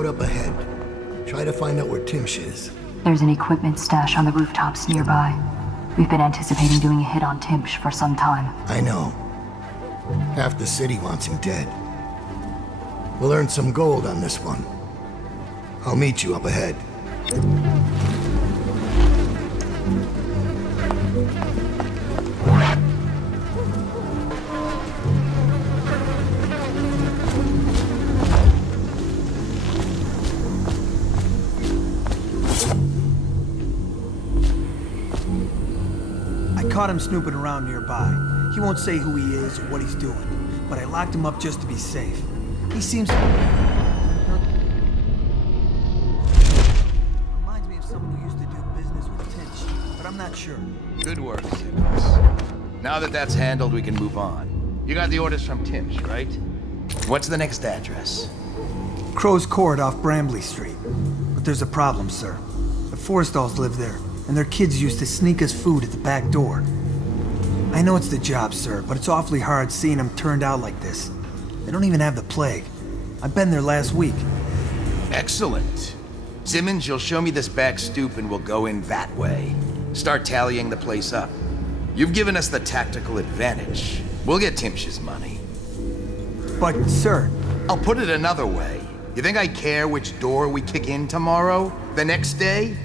scout up ahead. Try to find out where Timsh is. There's an equipment stash on the rooftops nearby. We've been anticipating doing a hit on Timsh for some time. I know. Half the city wants him dead. We'll earn some gold on this one. I'll meet you up ahead. I caught him snooping around nearby. He won't say who he is or what he's doing, but I locked him up just to be safe. He seems... Reminds me of someone who used to do business with Tinch, but I'm not sure. Good work, Simmons. Now that that's handled, we can move on. You got the orders from Timsh, right? What's the next address? Crow's Court off Brambley Street. But there's a problem, sir. The Forrestalls live there, and their kids used to sneak us food at the back door. I know it's the job, sir, but it's awfully hard seeing them turned out like this. They don't even have the plague. I've been there last week. Excellent. Simmons, you'll show me this back stoop and we'll go in that way. Start tallying the place up. You've given us the tactical advantage. We'll get Timsh's money. But, sir... I'll put it another way. You think I care which door we kick in tomorrow? The next day?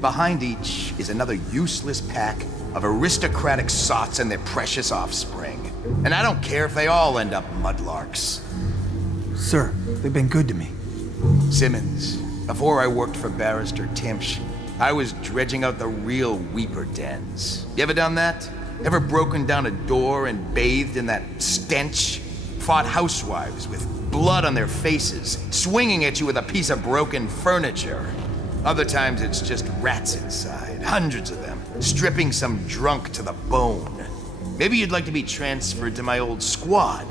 Behind each is another useless pack of aristocratic sots and their precious offspring. And I don't care if they all end up mudlarks. Sir, they've been good to me. Simmons, before I worked for Barrister Timsh, I was dredging out the real Weeper dens. You ever done that? Ever broken down a door and bathed in that stench? Fought housewives with blood on their faces, swinging at you with a piece of broken furniture. Other times it's just rats inside, hundreds of them, stripping some drunk to the bone. Maybe you'd like to be transferred to my old squad.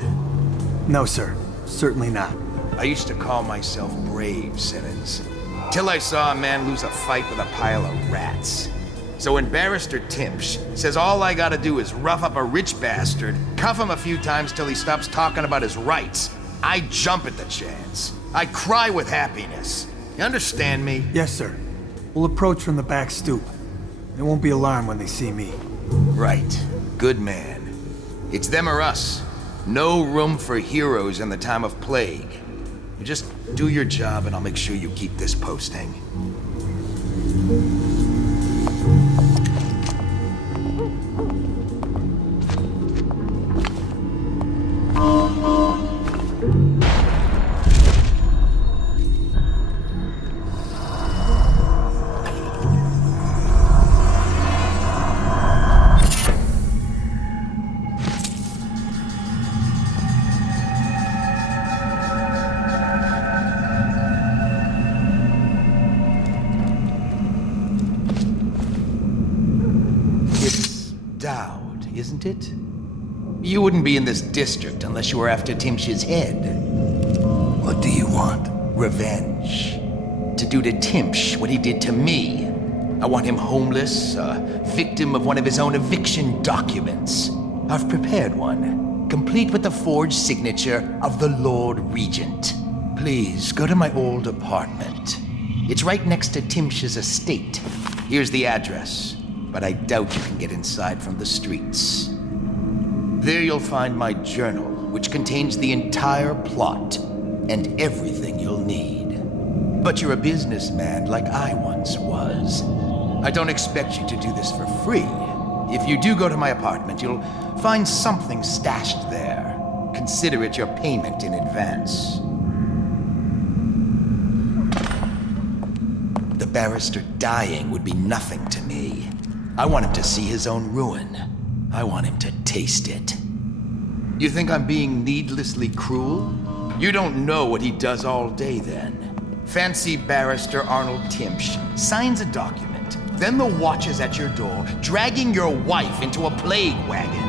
No, sir. Certainly not. I used to call myself brave, Simmons. Till I saw a man lose a fight with a pile of rats. So when Barrister Timsh says all I gotta do is rough up a rich bastard, cuff him a few times till he stops talking about his rights, I jump at the chance. I cry with happiness. You understand me? Yes, sir. We'll approach from the back stoop. They won't be alarmed when they see me. Right. Good man. It's them or us. No room for heroes in the time of plague. You just do your job and I'll make sure you keep this posting. Daud, isn't it? You wouldn't be in this district unless you were after Timsh's head. What do you want? Revenge. To do to Timsh what he did to me. I want him homeless, a victim of one of his own eviction documents. I've prepared one, complete with the forged signature of the Lord Regent. Please, go to my old apartment. It's right next to Timsh's estate. Here's the address, but I doubt you can get inside from the streets. There you'll find my journal, which contains the entire plot and everything you'll need. But you're a businessman like I once was. I don't expect you to do this for free. If you do go to my apartment, you'll find something stashed there. Consider it your payment in advance. The barrister dying would be nothing to me. I want him to see his own ruin. I want him to taste it. You think I'm being needlessly cruel? You don't know what he does all day then. Fancy Barrister Arnold Timsh signs a document, then the watch is at your door, dragging your wife into a plague wagon.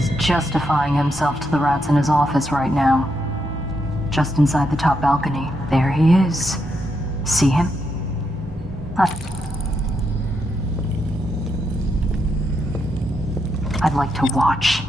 He's justifying himself to the rats in his office right now. Just inside the top balcony. There he is. See him? I'd like to watch.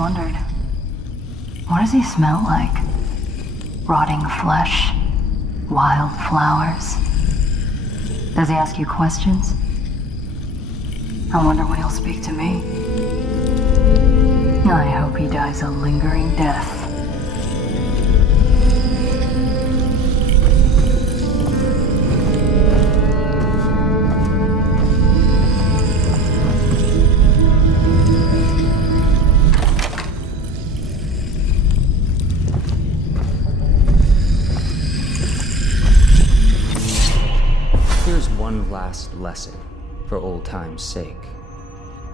wondered, what does he smell like? Rotting flesh? Wild flowers? Does he ask you questions? I wonder when he'll speak to me. I hope he dies a lingering death. Here's one last lesson, for old time's sake.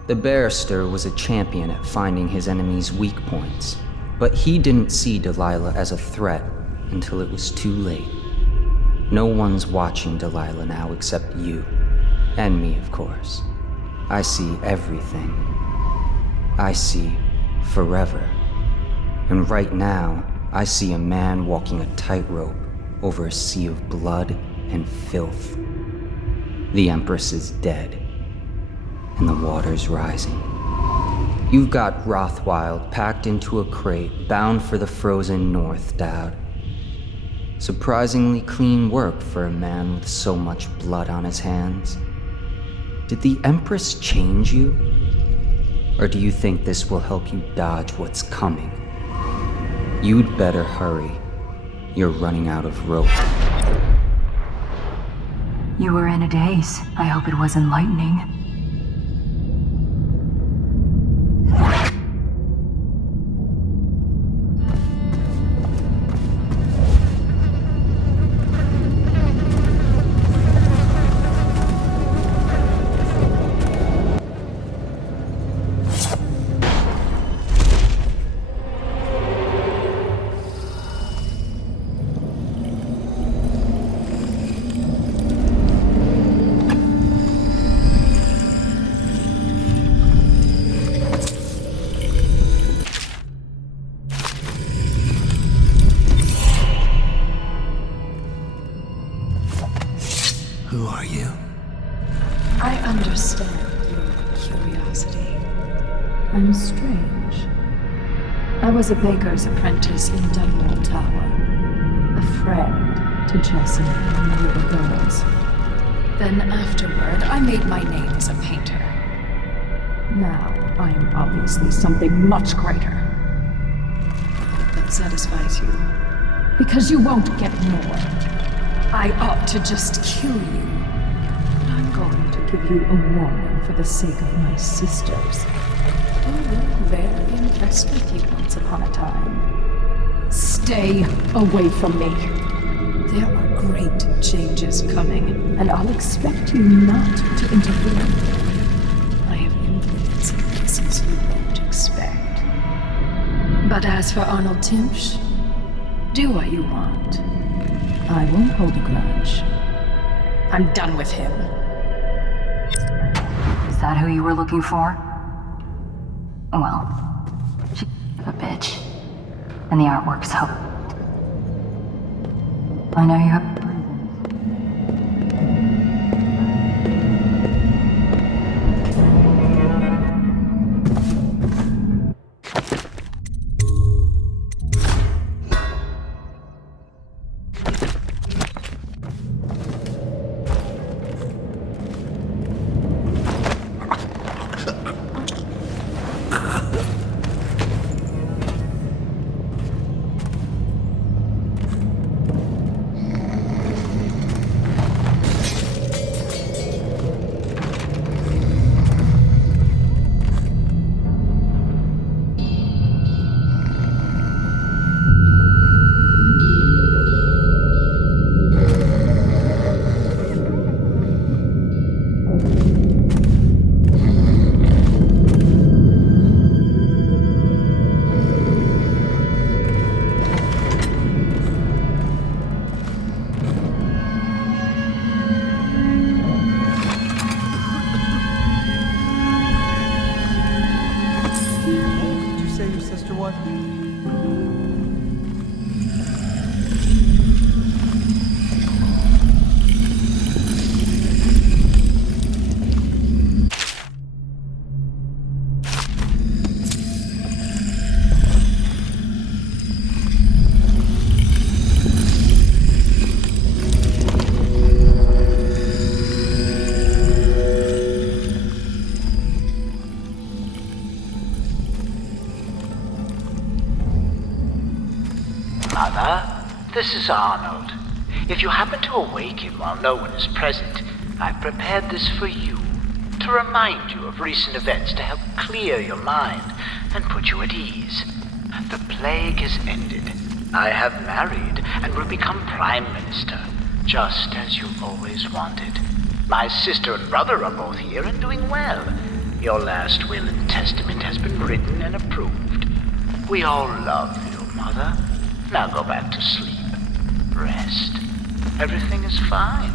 The barrister was a champion at finding his enemies' weak points, but he didn't see Delilah as a threat until it was too late. No one's watching Delilah now except you. And me, of course. I see everything. I see forever. And right now, I see a man walking a tightrope over a sea of blood and filth. The Empress is dead, and the water's rising. You've got Rothwild packed into a crate, bound for the frozen north, Daud. Surprisingly clean work for a man with so much blood on his hands. Did the Empress change you? Or do you think this will help you dodge what's coming? You'd better hurry. You're running out of rope. You were in a daze. I hope it was enlightening. Who are you? I understand your curiosity. I'm strange. I was a baker's apprentice in Dunwall Tower. A friend to Jessie and the other girls. Then afterward, I made my name as a painter. Now, I am obviously something much greater. That satisfies you. Because you won't get more. I ought to just kill you. But I'm going to give you a warning for the sake of my sisters. Who were very impressed with you once upon a time. Stay away from me. There are great changes coming, and I'll expect you not to interfere. I have influence in places you won't expect. But as for Arnold Timsh, do what you want. I won't hold a grudge. I'm done with him. Is that who you were looking for? Well, she's a bitch. And the artwork's hope. I know you have reasons. is Arnold. If you happen to awaken while no one is present, I've prepared this for you, to remind you of recent events to help clear your mind and put you at ease. The plague has ended. I have married and will become Prime Minister, just as you always wanted. My sister and brother are both here and doing well. Your last will and testament has been written and approved. We all love you, Mother. Now go back to sleep. Rest. Everything is fine.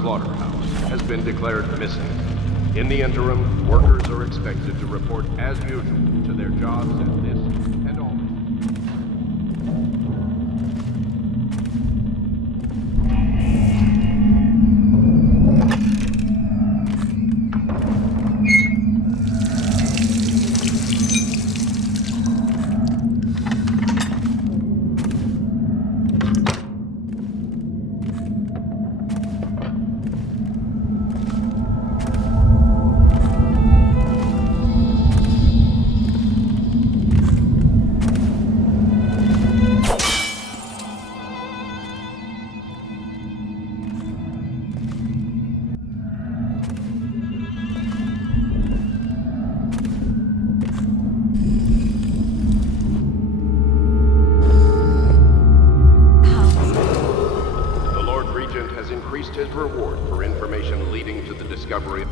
Slaughterhouse has been declared missing. In the interim, workers are expected to report as usual to their jobs at this and all. His reward for information leading to the discovery of...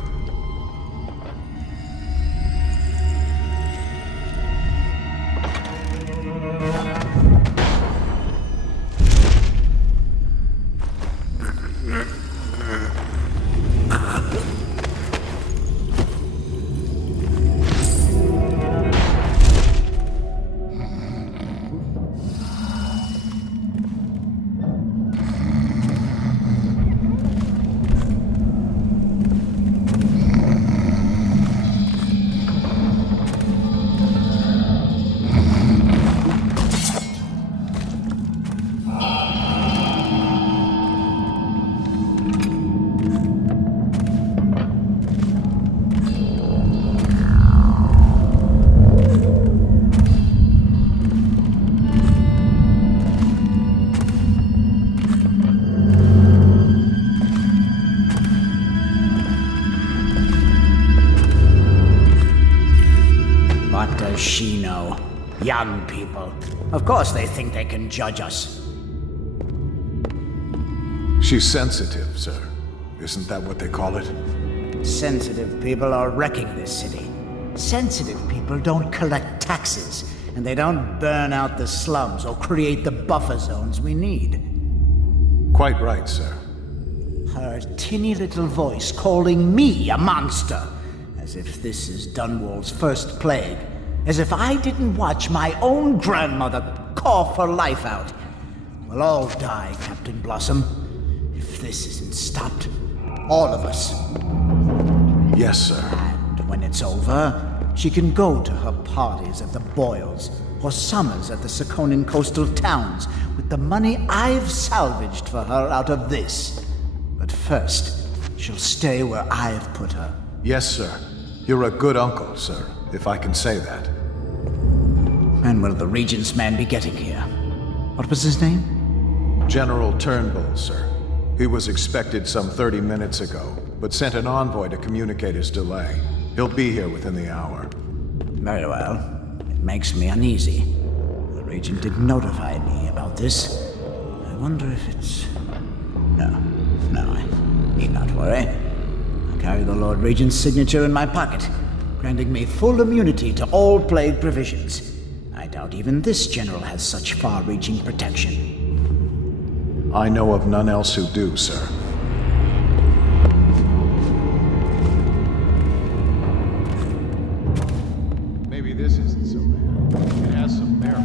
She know. Young people. Of course they think they can judge us. She's sensitive, sir. Isn't that what they call it? Sensitive people are wrecking this city. Sensitive people don't collect taxes, and they don't burn out the slums or create the buffer zones we need. Quite right, sir. Her tinny little voice calling me a monster. As if this is Dunwall's first plague. As if I didn't watch my own grandmother cough her life out. We'll all die, Captain Blossom. If this isn't stopped, all of us. Yes, sir. And when it's over, she can go to her parties at the Boyles or summers at the Sakonan coastal towns with the money I've salvaged for her out of this. But first, she'll stay where I've put her. Yes, sir. You're a good uncle, sir, if I can say that. When will the Regent's man be getting here? What was his name? General Turnbull, sir. He was expected some 30 minutes ago, but sent an envoy to communicate his delay. He'll be here within the hour. Very well. It makes me uneasy. The Regent didn't notify me about this. I wonder if it's... No, I need not worry. I carry the Lord Regent's signature in my pocket, granting me full immunity to all plague provisions. I doubt even this general has such far-reaching protection. I know of none else who do, sir. Maybe this isn't so bad. It has some merit.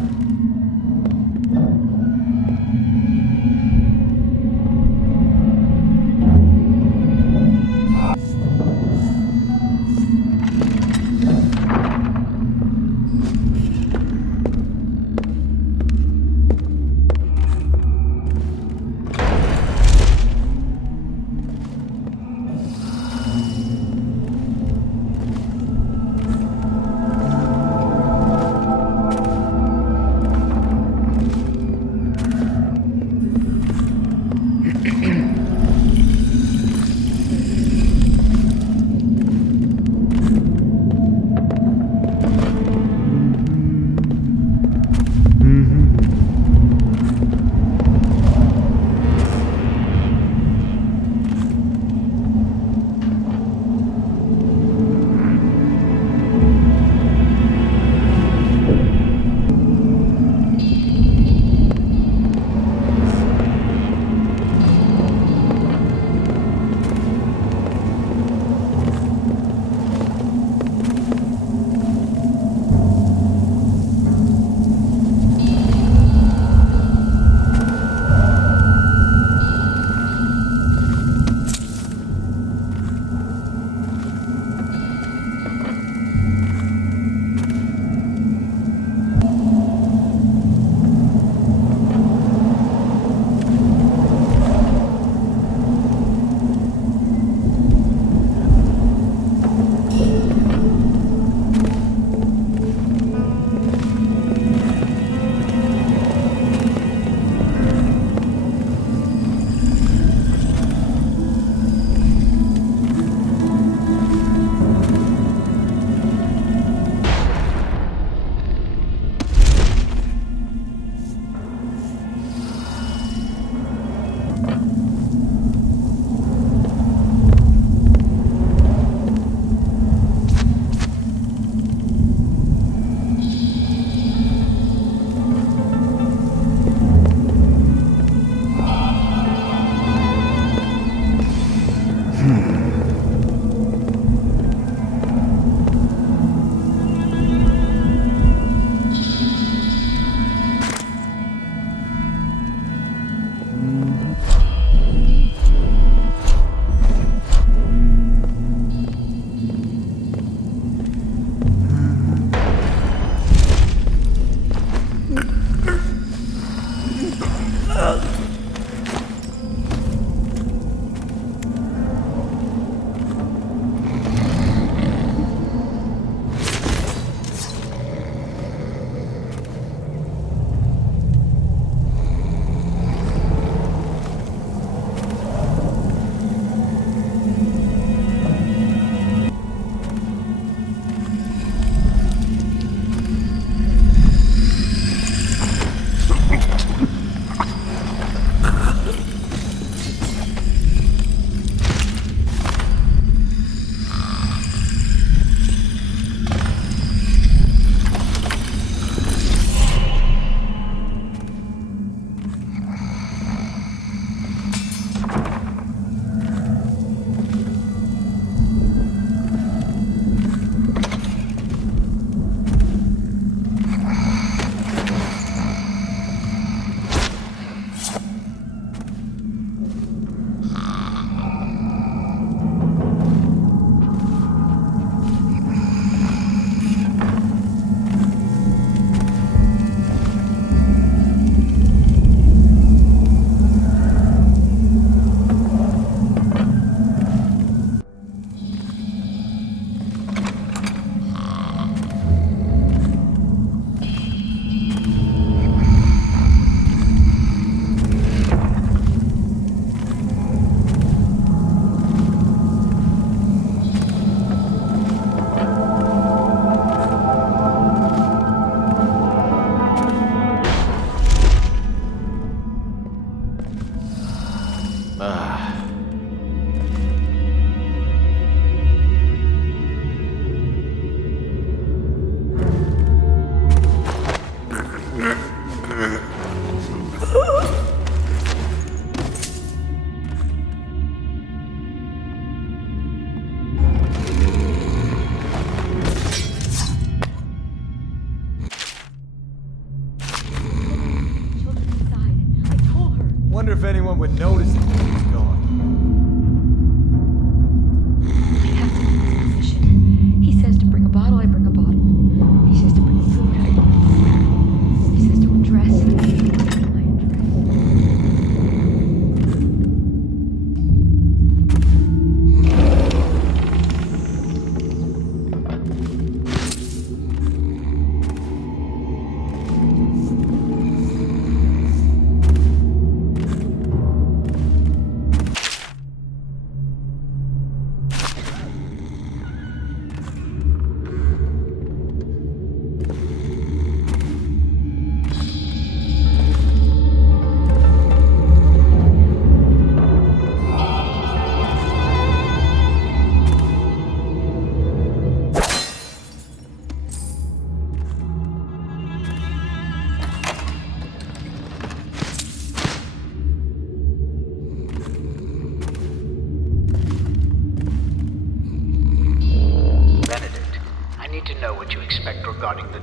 wonder if anyone would notice if he was gone. I have to be in his position. He says to bring a bottle, I bring a bottle. He says to bring food, I bring food. He says to undress, I undress.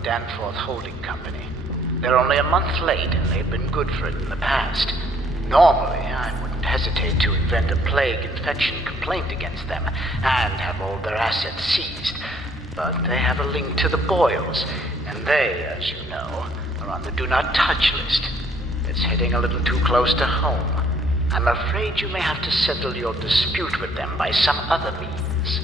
Danforth Holding Company. They're only a month late, and they've been good for it in the past. Normally, I wouldn't hesitate to invent a plague infection complaint against them and have all their assets seized. But they have a link to the Boyles, and they, as you know, are on the Do Not Touch list. It's hitting a little too close to home. I'm afraid you may have to settle your dispute with them by some other means.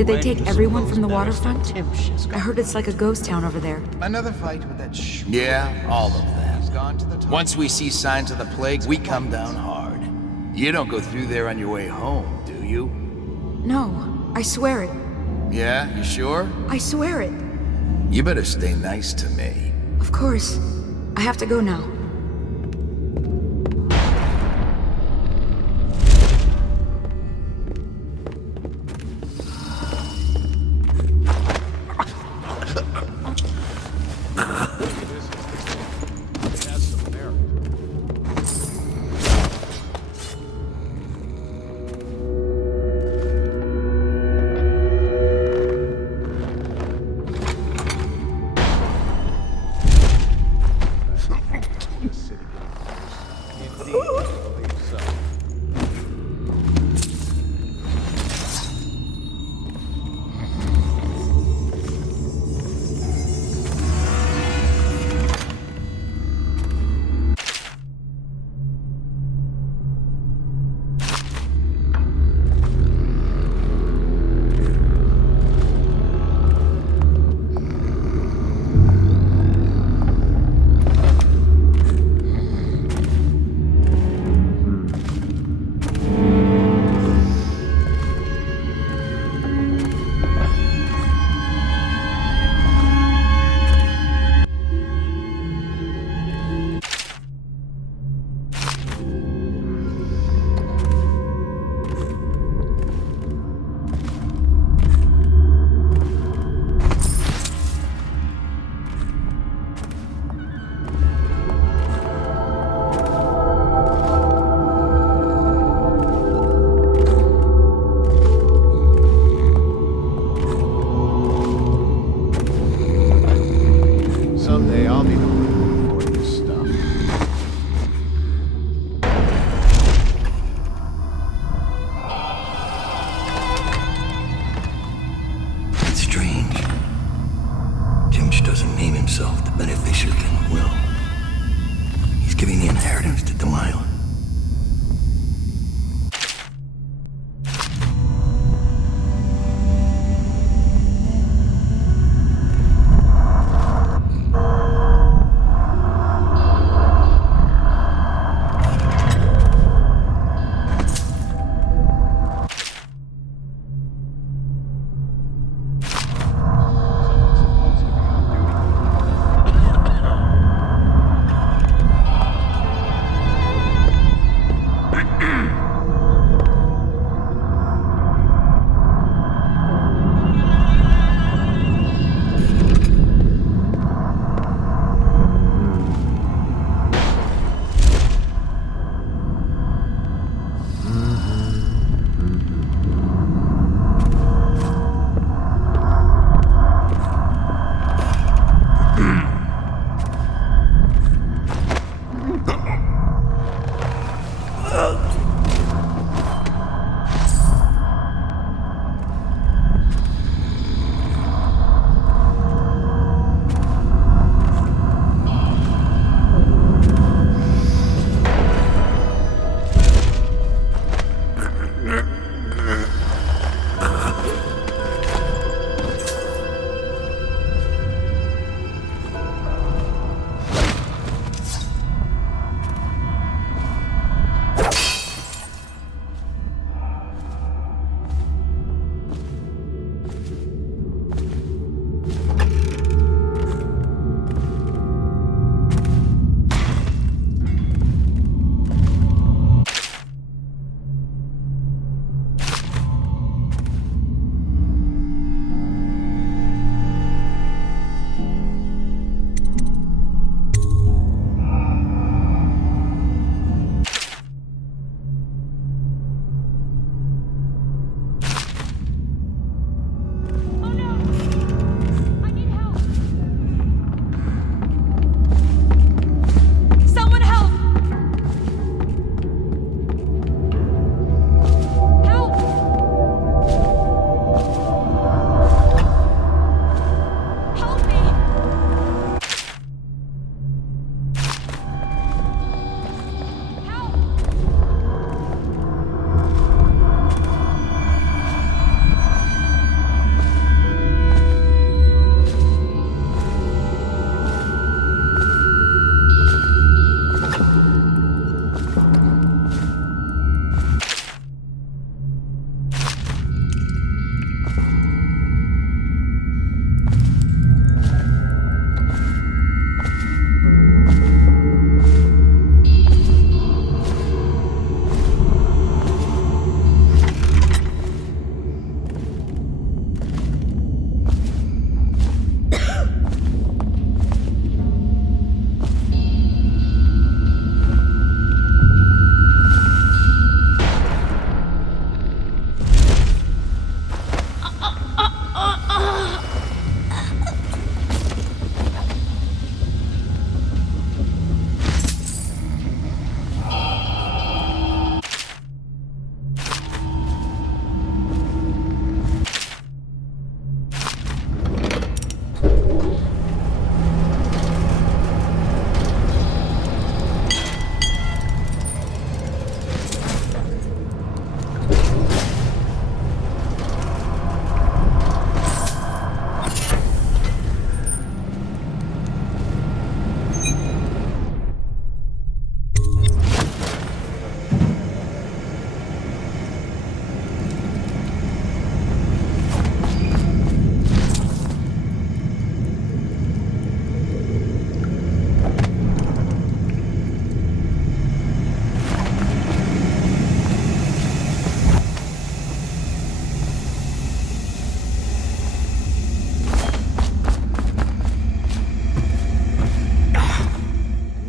Did they take everyone from the waterfront? I heard it's like a ghost town over there. Another fight with that Yeah, all of them. Once we see signs of the plague, we come down hard. You don't go through there on your way home, do you? No, I swear it. Yeah, you sure? I swear it. You better stay nice to me. Of course. I have to go now. himself the beneficiary in the will. He's giving the inheritance to Delilah.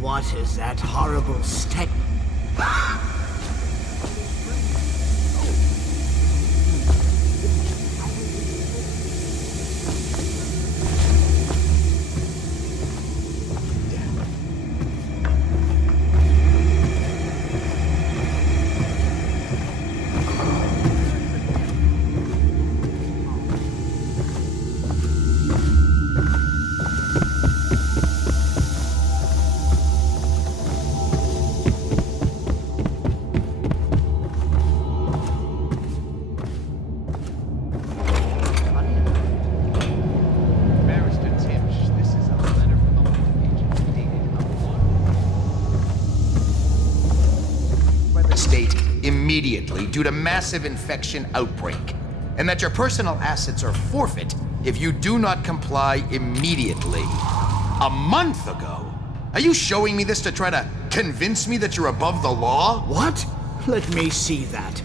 What is that horrible stench? immediately due to massive infection outbreak, and that your personal assets are forfeit if you do not comply immediately. A month ago? Are you showing me this to try to convince me that you're above the law? What? Let me see that.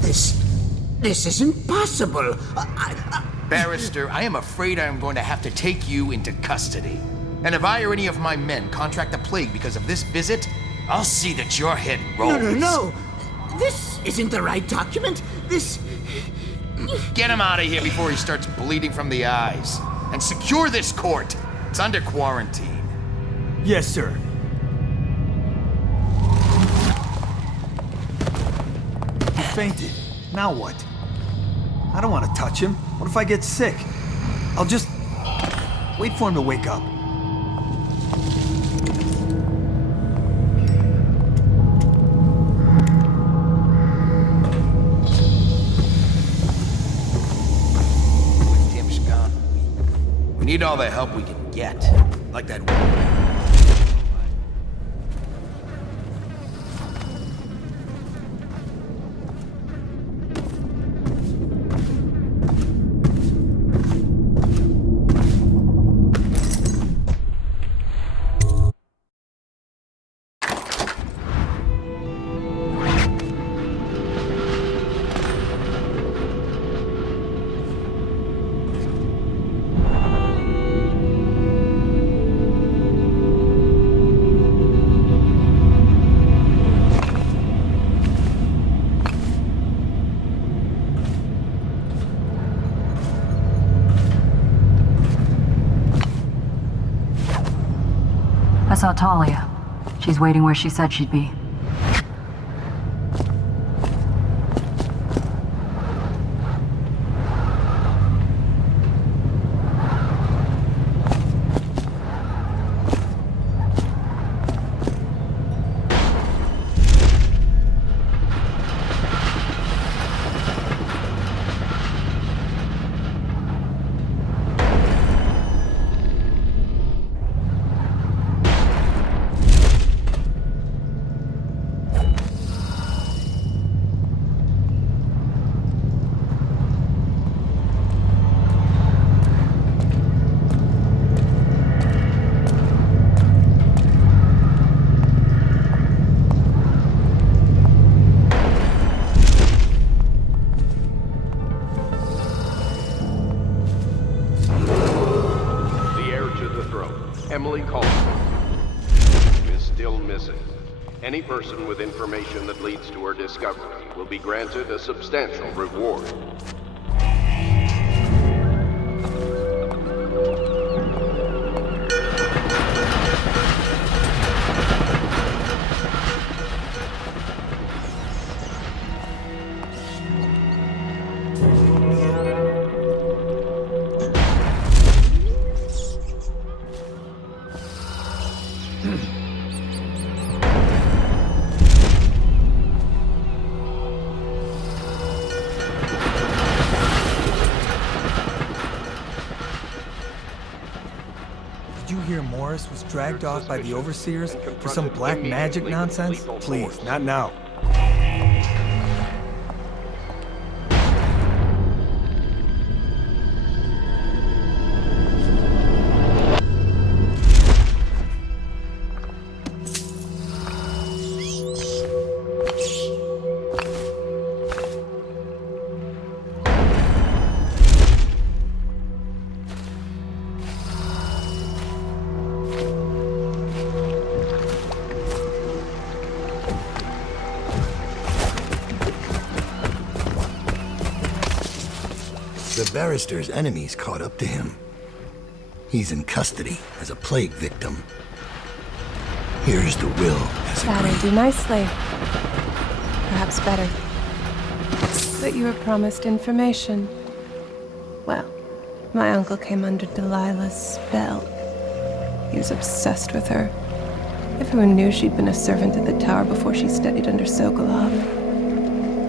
This isn't possible. Barrister, I am afraid I am going to have to take you into custody. And if I or any of my men contract the plague because of this visit, I'll see that your head rolls. No. This isn't the right document. This... Get him out of here before he starts bleeding from the eyes. And secure this court. It's under quarantine. Yes, sir. He fainted. Now what? I don't want to touch him. What if I get sick? I'll just... wait for him to wake up. Tim's gone. We need all the help we can get. Like that one. I saw Talia. She's waiting where she said she'd be. Any person with information that leads to her discovery will be granted a substantial reward. Was dragged off by the overseers for some black magic nonsense? Please, not now. The barrister's enemies caught up to him. He's in custody as a plague victim. Here's the will as agreed. That'd do nicely. Perhaps better. But you were promised information. Well, my uncle came under Delilah's spell. He was obsessed with her. Everyone knew she'd been a servant at the tower before she studied under Sokolov.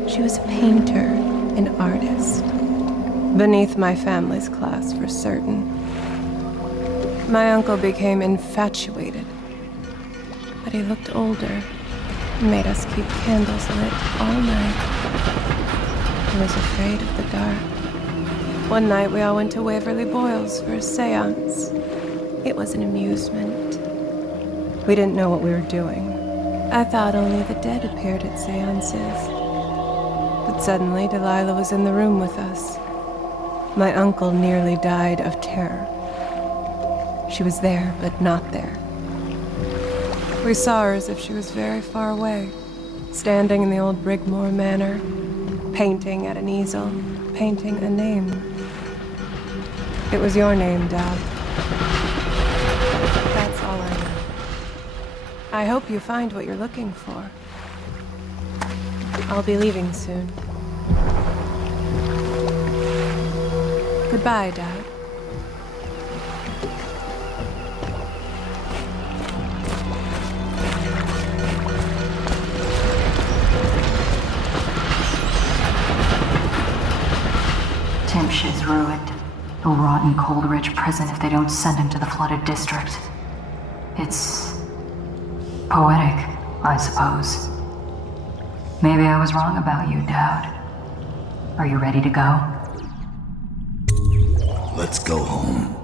She was a painter, an artist. Beneath my family's class, for certain. My uncle became infatuated. But he looked older. Made us keep candles lit all night. I was afraid of the dark. One night we all went to Waverly Boyle's for a seance. It was an amusement. We didn't know what we were doing. I thought only the dead appeared at seances. But suddenly Delilah was in the room with us. My uncle nearly died of terror. She was there, but not there. We saw her as if she was very far away, standing in the old Brigmore Manor, painting at an easel, painting a name. It was your name, Daud. That's all I know. I hope you find what you're looking for. I'll be leaving soon. Goodbye, Daud. Timsh is ruined. He'll rot in Coldridge prison if they don't send him to the flooded district. It's poetic, I suppose. Maybe I was wrong about you, Daud. Are you ready to go? Let's go home.